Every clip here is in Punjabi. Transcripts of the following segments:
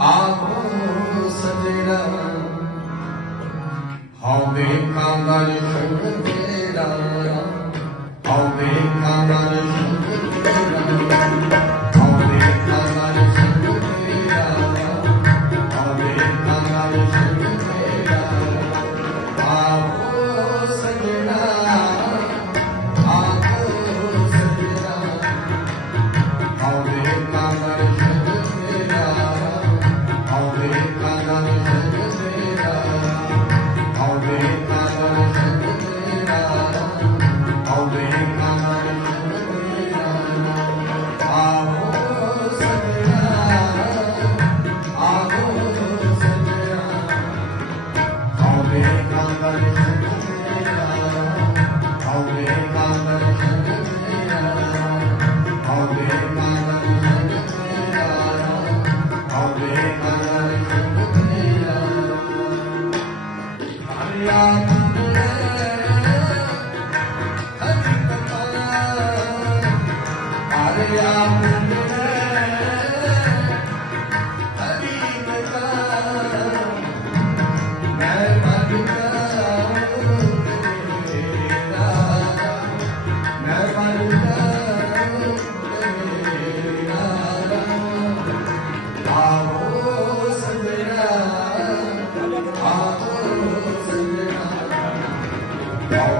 ਆਵੋ ਸਜਣਾ ਹਉ ਵੇਖਾਂ ਦਾ ਲਿਖਣ ਤੇਰਾ। ਹਉ ਵੇਖਾਂ ਦਾ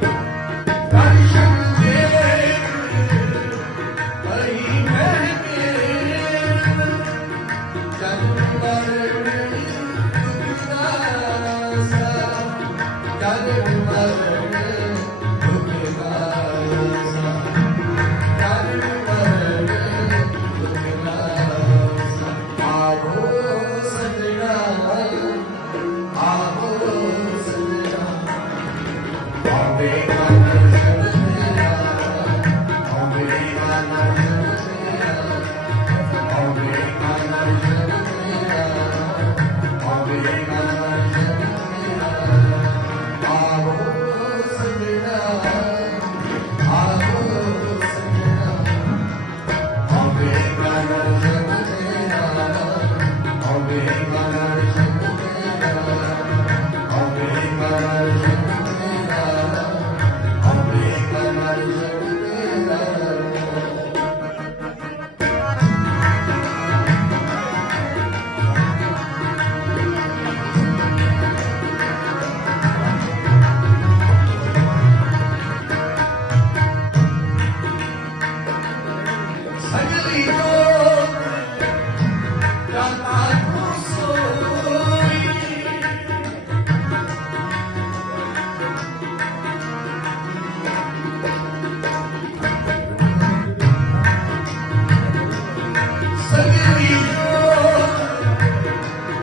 ਦਰਸ਼ਨ ਦੇ